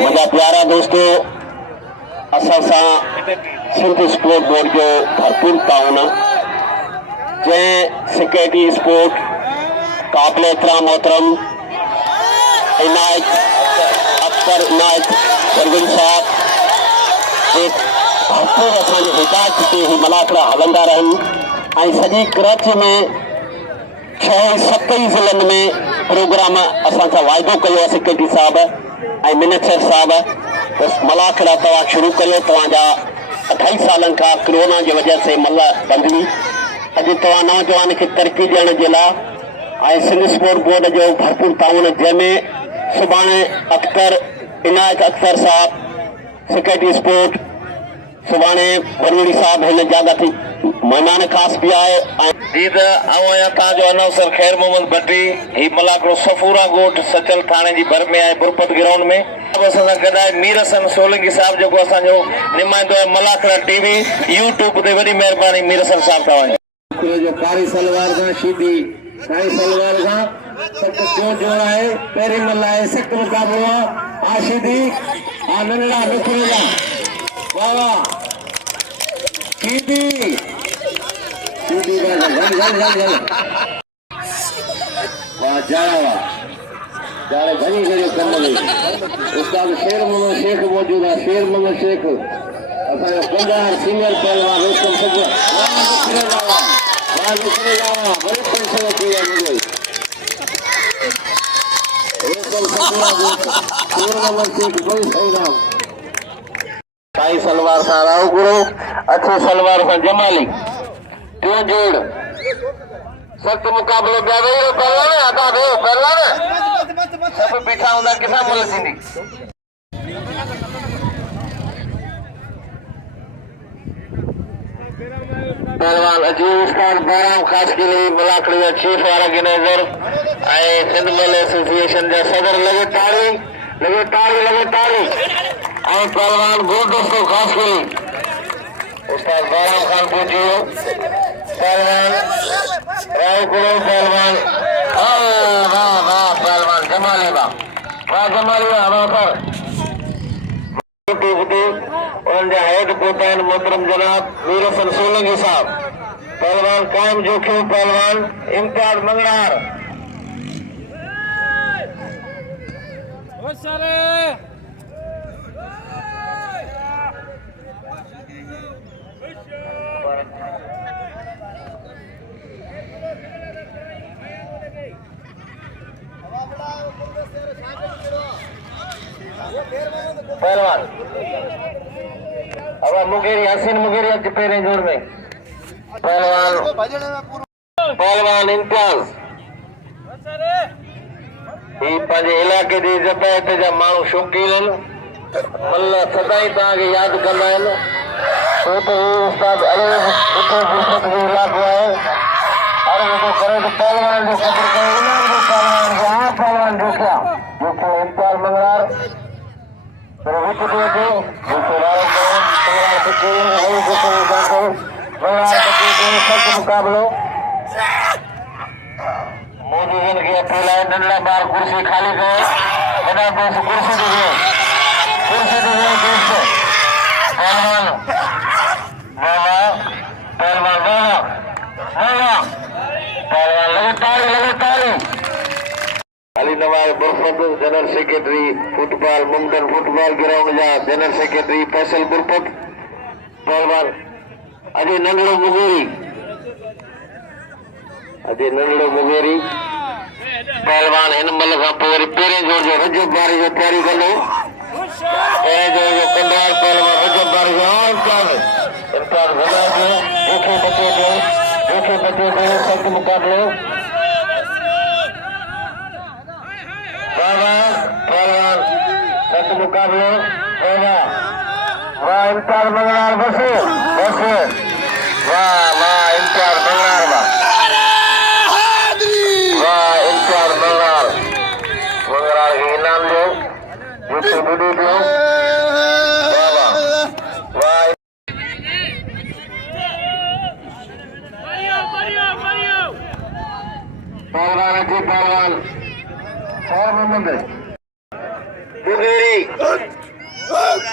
मुझा प्यारा दोस्तों असां सां सिंध स्पोर्ट बोर्ड जो भरपूर ताउन जे सेक्रेटरी स्पोर्ट काबिल एहतराम मोहतरम इनायत अख्तर इनायत सरगुल साहब एक भरपूर असांजी हिदायत ते ही मलाखड़ा हलंदा रहनि ऐं सॼी कराची में 6-7 ज़िलनि में प्रोग्राम असां सां वाइदो कयो आहे सेक्रेटरी साहब ऐं मिनिस्टर साहब बस मलाखड़ा तव्हां शुरू करियो तव्हांजा 28 सालनि खां कोरोना जी वजह से मल बंदि हुई अॼु तव्हां नौजवान खे तरक़ी ॾियण जे लाइ ऐं सिंध स्पोर्ट बोर्ड जो भरपूर ताउन जंहिंमें सुभाणे अख्तर इनायत अख्तर साहब सेक्रेटरी स्पोर्ट सुभाणे बनवड़ी साहब हिन जॻह ते मेहमान ख़ास भी आए दीद आया ताजो अनाउंसर खैर मोहम्मद बट्टी ही मलाखरो सफूरा गोठ सचल थाने जी भर में आए बुरपत ग्राउंड में असां गडाए मीर हसन सोलंगी साहब जो असांजो नुमाइंदो है मलाखरा टीवी यूट्यूब ते वडी मेहरबानी मीर हसन साहब तव्हां जो कारी सलवार का शीदी कारी सलवार का सख्त क्यों जोड़ा है पेरी मल्लाए सख्त मुकाबलो आशीदी आनंदला नुकरेला वाह वाह शीदी शीदी गल वाह जाड़े भनी करियो कम में उस्ताद शेर मोहम्मद शेख मौजूद है शेर मोहम्मद शेख असांजो पंजाब सीनियर पहलवान रोस्तम सब्र वाह निकरेला बड़े पंच किया मुझे रोस्तम सब्र शेर मोहम्मद शेख बड़ी सौदाम साई सलवार सा राव गुरु अच्छे सलवार सा जमाली क्यों जोड़ सख्त मुकाबलो पिया वेही पहलवान अदा दे पहलवान सब बीठा हूंदा किथां मुल थींदी पहलवान अजीब उस्ताद बाराम खासकेली मलाखड़ी जा चीफ ऑर्गेनाइजर ऐं सिंध मल एसोसिएशन जा सदर लगे ताड़ी ऐं पहलवान गोल दोस्तों खासकेली उस्ताद बाराम खान पहुंचियो पहलवान रावपुरो पहलवान वाह पहलवान जमाली वाह जमाली उनके हेड कोच मोहतरम जनाब मीर हसन सोलंगी साहब पहलवान कायम जोखियो पहलवान इम्तियाज मंगलार पहलवान अब मुगेरी हसीन मुगेरी अच पेरे जोड़ में पहलवान इम्तियाज ही पंहिंजे इलाके जी इज़त हिते जा माण्हू शौक़ीन आहिनि मल्ल सदाई तव्हांखे यादि कंदा आहिनि छो त उस्ताद अरे सुठो फुर्सत जो इलाइक़ो आहे हर वेठो करे त पहलवान जो क़दुरु कयो इनाम जो पहलवान जोखिया Jokhio Imtiaz मंगलार pero vi que tuve que mejorar मुकाबलो मौजूदन के अकेला डंडा बार कुर्सी खाली गए बड़ा दोस्त कुर्सी दीजिए दोस्त पहलवान लगे ताली Ali Nawaz Burpat general secretary football मुमकिन फुटबॉल ग्राउंड जा जनरल सेक्रेटरी फैसल बुरपत पहलवान अजय नंगड़ो मुगेरी पहलवान इन मल खां पोइ वरी पहिरें जोर जो रजब बारी जो तयारी कंदो पहिरें जोर जो कंदार पहलवान रजब बारी जो इम्तियाज भॻा जोखे बचे सख्त मुकाबलो पहलवान सख्त मुकाबलो वाह इम्तियाज मंगलार बस वाह इम्तियाज मंगलार वाह इम्तियाज मंगलार के इनाम दो जोखे बुढ़ी दो वाह पहलवान खैर मोहम्मद मुगेरी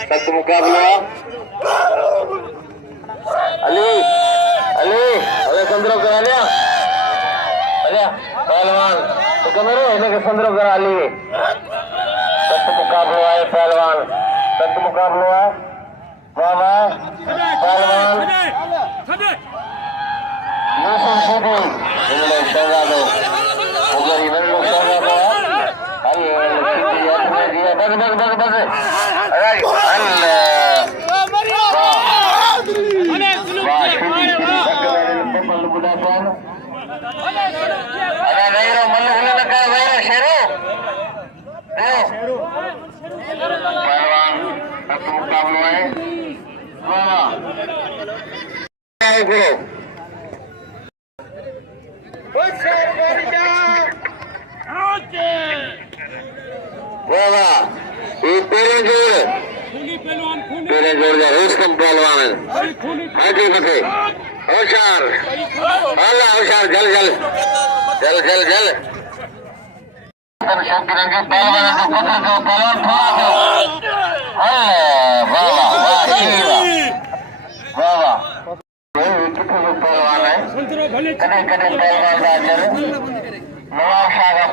सख्त मुकाबला अली अली अले संद्रो करा लिया अले पहलवान तो कमरो इनके संद्रो करा अली सख्त मुकाबला है पहलवान सख्त मुकाबला है वाह वाह पहलवान नशा शेडी इनले शहजादो उधर इधर लोग शहजादो अरे बस बस बस बस अरे अल्लाह अरे वैरो मल्लू लगा वैरो शेरो पहलवान अब मुकाबला है वाह गुरु वाह ये तेरे जोड़ जा रुस्तम पहलवान हाजी फतेह होशियार अल्लाह होशियार जल जल जल जल जल शौकीरंगे पहलवान को पकड़ दो पहलवान थोड़ा दो अल्लाह वाह वाह वाह वाह वाह कितने जो पहलवान है कदे कदे पहलवान राजर नवाब शाह का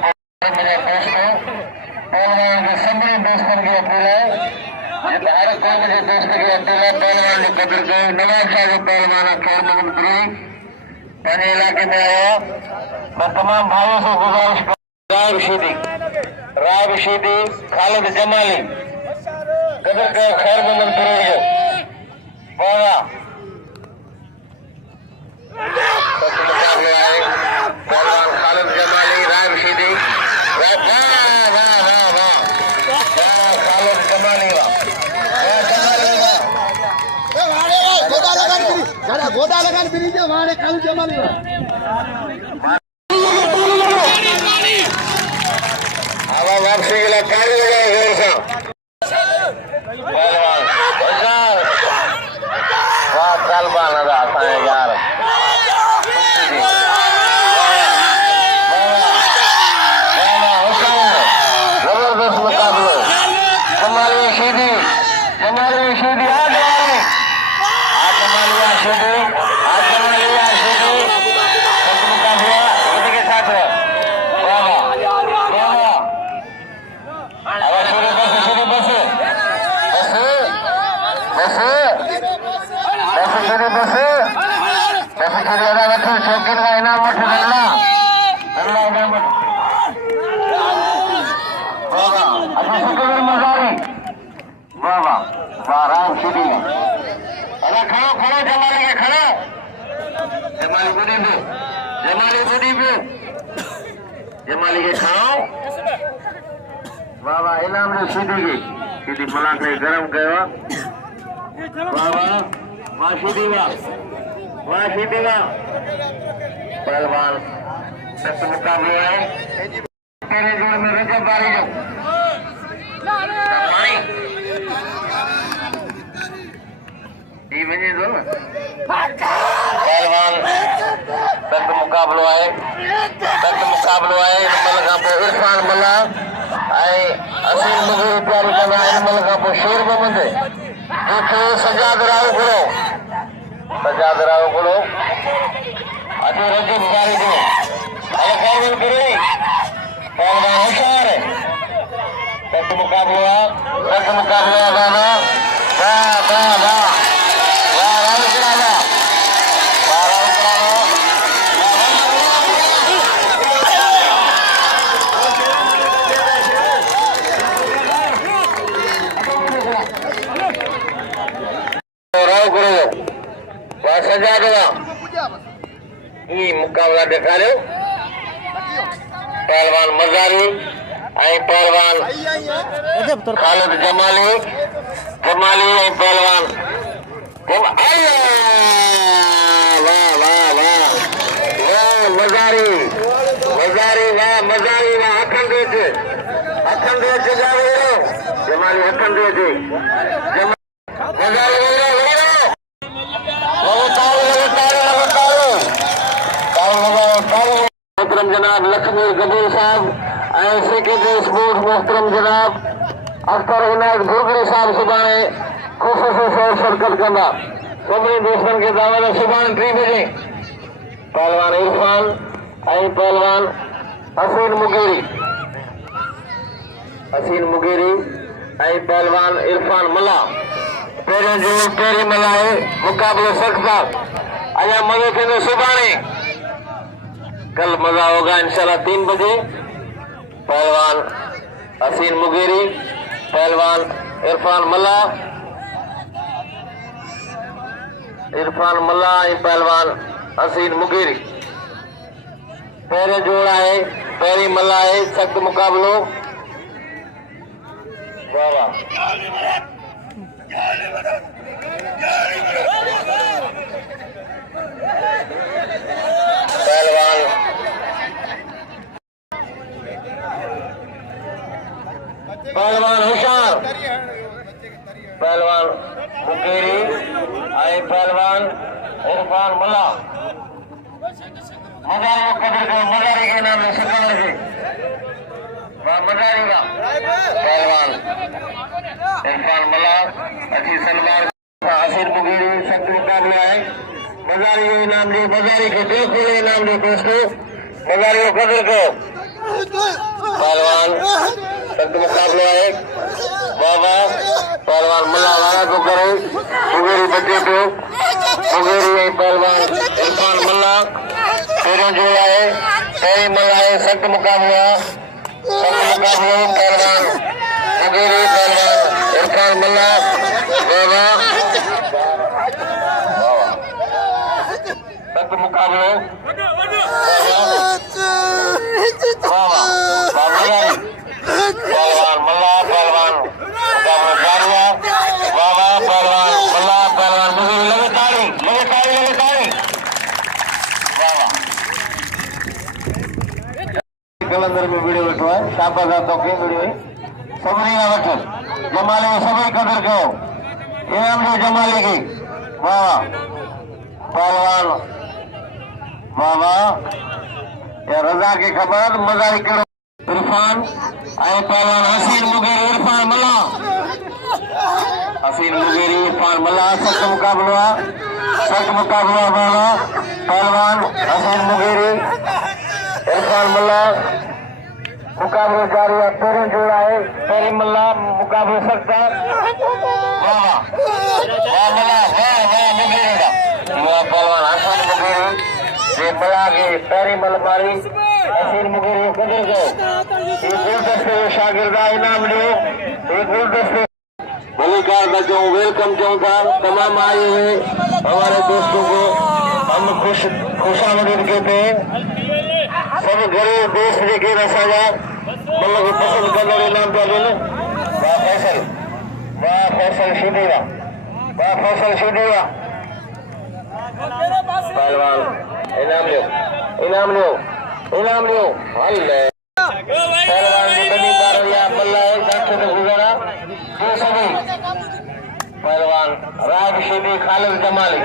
मेरे दोस्तों पहलवान के सभी दोस्तों की अपील है हर कोई मुझे दोस्त की अपील है पहलवान को कदर करो नवाब शाह जो पहलवान है खैर मोहम्मद बुरी अपने इलाके में आया मैं तमाम भाइयों से गुजारिश राय शीदी खालिद जमाली कदर करो खैर मोहम्मद बुरी वाह पहलवान खालिद जमाली राय शीदी गोदा लगान बिनी जो वाणे कालू जमाली आवा वापसी के लिए ताली बजाओ जोर से पहलवान हजार वाह तालबा नजर आता है यार जबरदस्त मुकाबला जमाली शीदी शौकीन का इनाम वाह वाह वाह राम शीदी अरे खड़ो खड़ो जमाली के खड़ो जमाली जमाली के खड़ो वाह वाह इनाम ने शीदी मलाखरे गरम कयो वाह वाह वाह शीदी वाह पहलवान सख्त मुकाबले है तेरे जोड़ में रजब बारी जो पहलवान सख्त मुकाबलो है मलका पोइ इरफान मल्ला ऐं असील मज़ूरी तयारी कंदा आहिनि मलका पोइ शेर मोहम्मद जंहिंखे सजाद राव घोड़ो अॼु रजब बारी जो अलॻि करे पहलवान होशियार है सख्त मुकाबलो आहे गाना वाह वाह वाह मुकाबला ॾेखारियो पहलवान मज़ारी ऐं पहलवान खालिद जमाली ऐं पहलवान वाह वाह वाह मज़ारी वाह अखंड जमाली अखंड मोहतरम जनाब लक्ष्मी कबीर साहब ऐं सेक्रेटरी स्पोर्ट्स मोहतरम जनाब अख्तर इनायत घुरगड़ी साहब सुभाणे ख़ुशूसी से शिरकत कंदा सभिनी दोस्तनि खे दावत आहे सुभाणे 3 बजे पहलवान इरफान ऐं पहलवान हसीन मुगेरी ऐं पहलवान इरफान मला पहिरीं मला आहे मुक़ाबलो सख़्त अञा मज़ो थींदो सुभाणे कल मज़ा होगा इंशाल्लाह 3 बजे पहलवान हसीन मुगेरी पहलवान इरफान मला ऐं पहलवान हसीन मुगेरी पहिरियों जोड़ आहे पहिरीं मला आहे सख़्त मुक़ाबलो वाह वाह पहलवान होशियार पहलवान मुगेरी ऐं पहलवान इरफान मला मज़ारी कदर कयो मज़ारी के नाम में सुभाणे जी वाह मज़ारी का पहलवान इरफान मला अची सलमान हसीन मुगेरी सख़्त मुक़ाबला है मज़ारी जो इनाम जो मज़ारी के दिल खोले इनाम जो दोस्तों मज़ारी को कदर कयो पहलवान सख़्त मुक़ाबलो है वाह वाह पहलवान मला वारा को करे मुगेरी बचे पियो मुगेरी ऐं पहलवान इरफान मला पहिरियों जोड़ा है पहिरीं मला है सख़्त मुक़ाबलो पहलवान मुगेरी पहलवान इरफान मला वाह सख़्त मुक़ाबलो पहलवान मला पहलवान मुक़ाबलो जारी है वाह वाह पहलवान मला पहलवान मुगेरी लगे ताड़ी वाह कलंदर में वीडियो वेठो है शाबाश तो के वीडियो है सभिनी ना वठ जमाले सभी कदर कयो इनाम जो जमाले की वाह वाह पहलवान वाह वाह या रजा के खबर मज़ारी करो इरफान ऐं पहलवान हसीन मुगेरी इरफान मला सख़्त मुक़ाबलो वाला पहलवान हसीन मुगेरी इरफान मला मुक़ाबलो जारी है पहिरियों जोड़ा है पहिरीं मला मुक़ाबलो सख़्त वाह वाह मला वाह मुगेरी का पहलवान हसीन मुगेरी जे मला के पहिरीं मल मारी हसीन मुगेरी को कदर कयो ये गुलदस्ते जो शागिर्द इनाम ॾियो ये गुलदस्ते मलिकार बच्चों वेलकम क्यों था तमाम आए हुए हमारे दोस्तों को हम खुशामदीद कहते हैं सब गरीब दोस्त जेके असांजा मतलब पसंद कंदड़ इनाम पिया ॾियनि वाह फैसल शीदी पहलवान इनाम लियो हल पहलवान मुंडनी पारविया मल्ला है डॉक्टर से गुजारा दो सभी पहलवान राज शेदी खालिद जमाली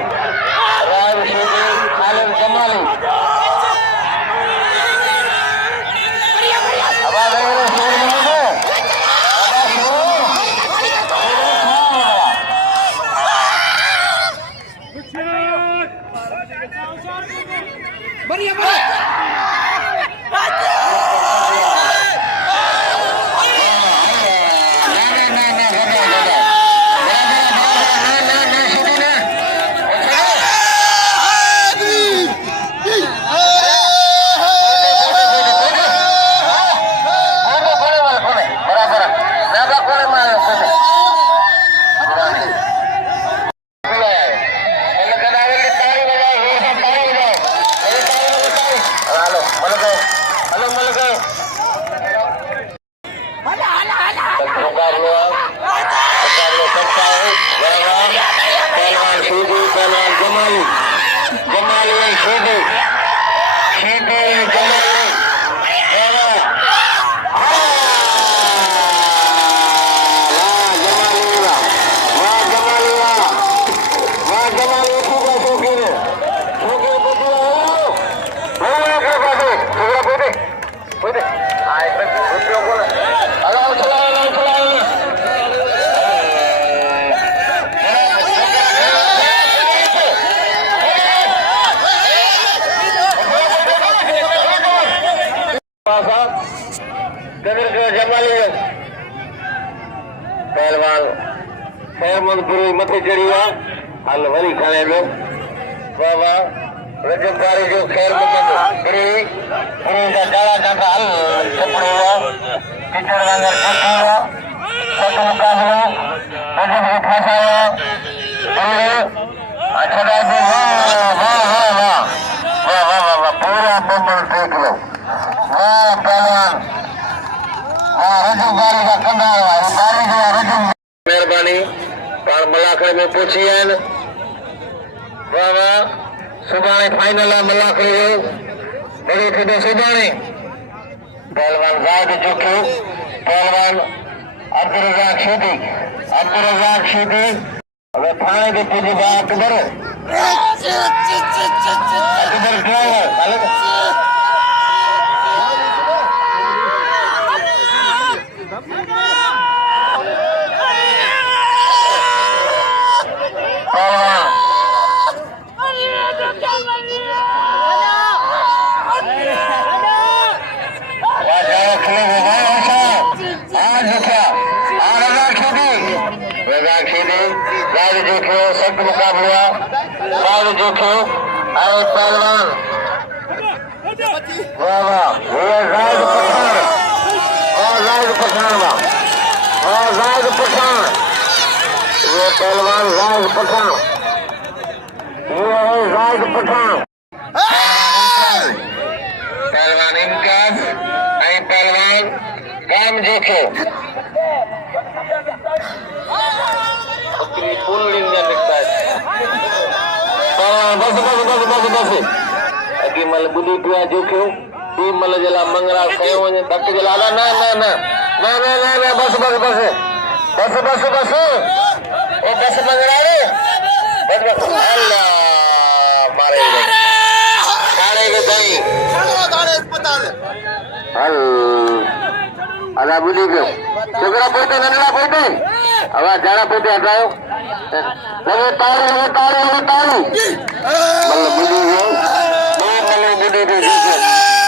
हल वरी खणे लो वाह वाह रजबारी जो खैर मक़सद गिरी गिरी जा डाला डाला हल छपड़ो टीचर वांगर छपड़ो सत मुकाबलो रजब को फसाया गिरी अच्छा दादी वाह वाह वाह वाह वाह वाह वाह पूरा बम्बल देख लो वाह पहलवान वाह रजबारी का कंधार बारी जो रजब मेहरबानी पाण मलाखड़े में पहुची आहिनि वाह वाह सुभाणे फाइनल आहे मलाखड़े जो बड़ो थींदो सुभाणे पहलवान ज़ाद जोखियो पहलवान अब्दुल शीदी હવે થાણે કે પૂજે બા અકબર ड्राइवर હાલે सख्त मुकाबला राज जोखो आए पहलवान वाह वाह ये राज पठान और राज पठान और राज पठान ये पहलवान राज पठान ये है राज पठान पहलवान इम्तियाज आए पहलवान काम जोखो फुल इंजन निकता है बस बस बस बस बस अगे मल बुली पिया जोखियो ती मल जला मंगरा कयो वने तक जला ना ना ना ना ना ना ना बस बस बस बस बस बस ओ बस मंगरा रे बस बस अल्लाह मारे सारे के दई गाड़े पता हल अला बुली पियो छोकरा पोते नंढड़ा पोते अब जाना पोते हटायो लगे ताली मतलब बुली गयो मतलब बुली दे दीजिए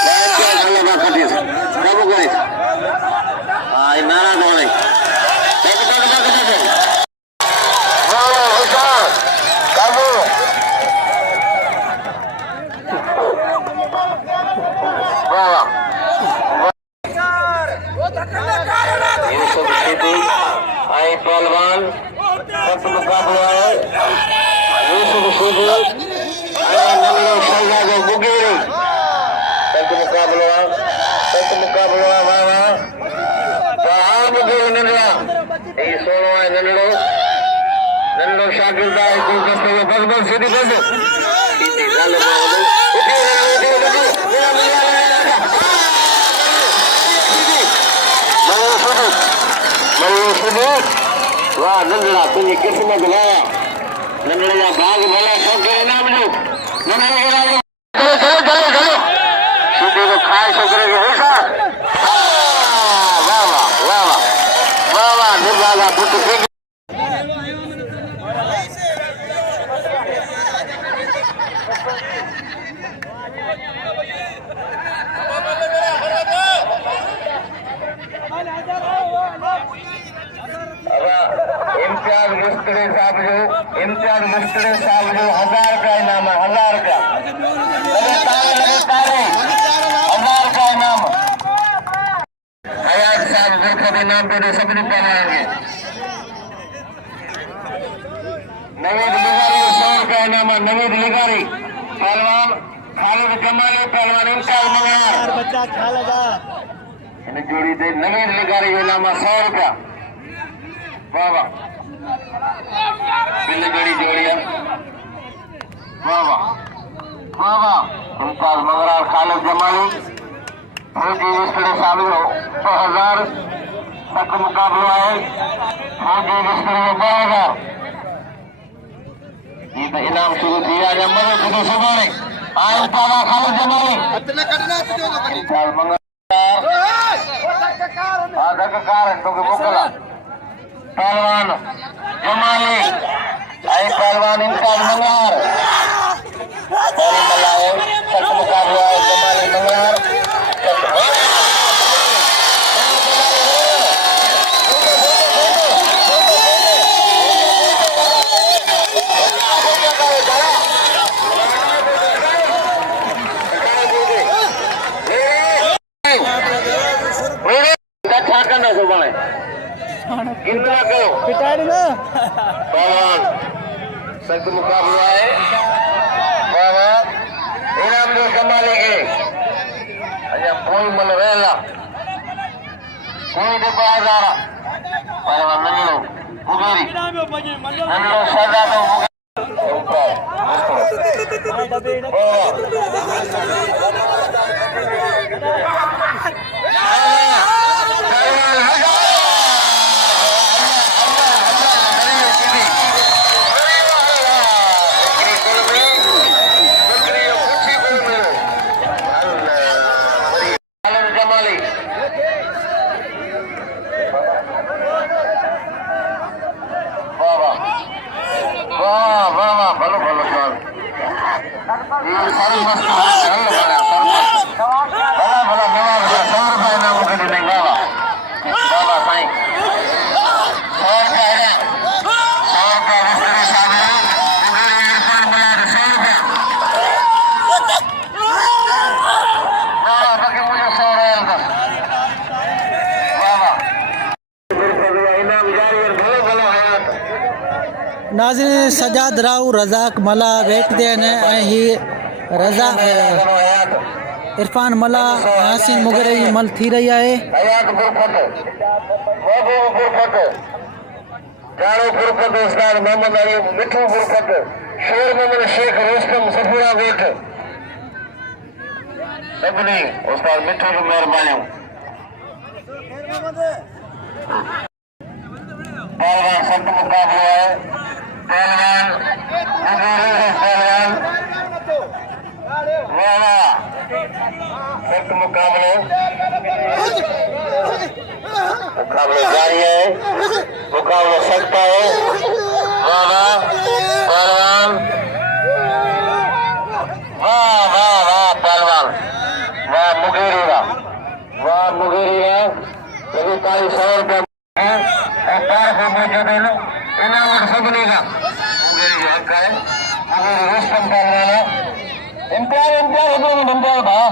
मैं क्या खाने का खतीस कब करिस हां नारा दोने एक बार वाह हुशार काबू वाह वाह आई पहलवान सख्त मुकाबला है यूसुफ शीदी नंदो शहजाद बुगेरी सख्त मुकाबला वाह वाह वाह बुगेरी नंदला ये सोनो है नंदो शागिर्द है जो दस्ते में बस बस सीधी बस सीधी गाल मारो वाह नंढड़ा तुझी किस्मत लाया नंढड़े जा भाग भला छोकरे इनाम जो नंढड़े के लाइ चलो सीधे को खाए छोकरे के होशियार वाह वाह वाह वाह वाह वाह निर्मला पुट फेंक इम्तियाज मुस्तरे साहब जो 1000 का इनाम है 1000 का लगे तारे 1000 का इनाम हयात साहब गुरखत इनाम दे सबने पाएंगे नवीद लिगारी 100 का इनाम है नवीद लिगारी पहलवान खालिद जमाली पहलवान इम्तियाज मंगणार बच्चा खा लगा इन जोड़ी दे नवीद लिगारी का इनाम 100 रुपया वाह वाह बिल्ली जोड़ी जोड़िया वाह वाह वाह वाह इम्तियाज मंगरार खालिद जमाली फौजी विस्कड़े शामिल हो 2000 तक मुकाबला है फौजी विस्कड़े में 2000 ये तो इनाम शुरू किया जब मरे खुद सुबाने आए इम्तियाज खालिद जमाली इम्तियाज मंगरार आधा का कारण तो मुकला पहलवान जमाली आई पहलवान इम्तियाज मंगणार पहले मलाए सख्त मुकाबला है जमाली मंगणार सख्त मुकाबला है बाबा इनाम जो कमाले के अच्छा कोई मन रहला कोई तो बाजारा पहलवान नन्नो मुगेरी नन्नो सदा तो नाज़रीन सजाद राव रज़ाक मला वेट ते आहिनि ऐं हीअ रज़ा इरफान मला यासीन मुगरे जी मल थी रही आहे पहलवान सख्त मुकाबला है पहलवान सख्त मुकाबले जारी है मुकाबला सख्त है पहलवान वाह वाह वाह पहलवान वाह मुगेरी लगी 100 रुपया इनाम सभिनी खां मुगेरी जो हक़ आहे मुगेरी रुस्तम पहलवान इम्तियाज़ भाउ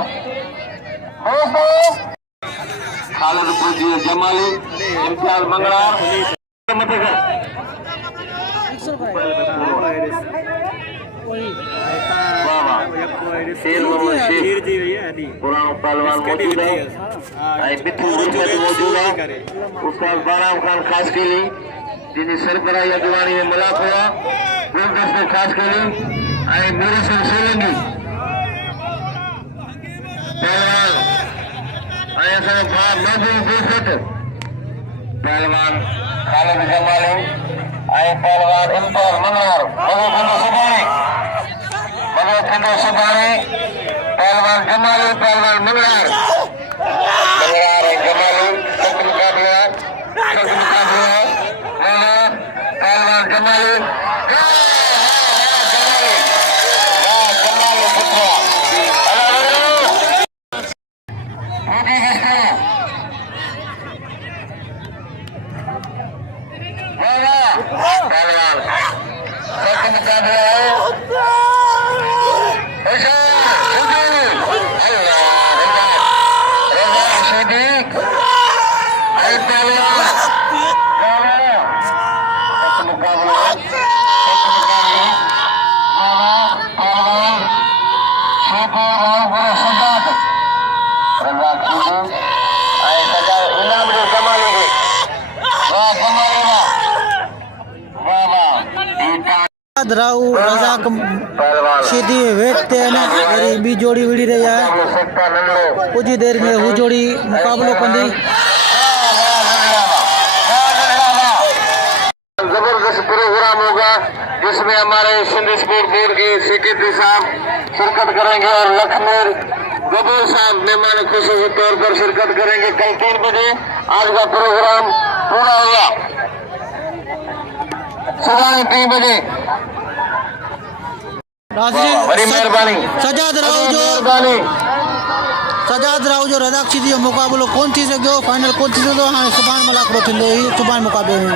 खालिद फौजी जमाली इम्तियाज़ मंगड़ा पुरानो पहलवान मौजूद है मौजूद है उस्ताद बाराम खान खासकेली जिनकी सरबराही अगवानी में मलाखरा गुलदस्ते खासकेली मेरे से सोलंगी पहलवान नबी बुकी पहलवान खालिद जमाली पहलवान इम्तियाज़ मंगलार सुभाणे पहलवान जमाली पहलवान मंगलार जमाली सख्त मुकाबला पहलवान जमाली पहलवान सख्त मुकाबला राव रज़ाक शीदी वेट ते बी जोड़ी विड़ी रही है कुछ ही देर में वो जोड़ी मुकाबलो कंदी जबरदस्त प्रोग्राम होगा जिसमें हमारे सिंधी स्पोर्ट बोर्ड के सेक्रेटरी साहब शिरकत करेंगे और लखनऊ गबूर साहब मेहमान खुसूसी तौर पर शिरकत करेंगे कल 3 बजे आज का प्रोग्राम पूरा होगा सुबह 3 बजे बड़ी मेहरबानी सजाद राव जो रज़ाक शीदी जो मुकाबलो कोन थी सघियो फाइनल कोन थी सघियो हाणे सुभाणे मलाखरो थींदो ही सुभाणे मुकाबले में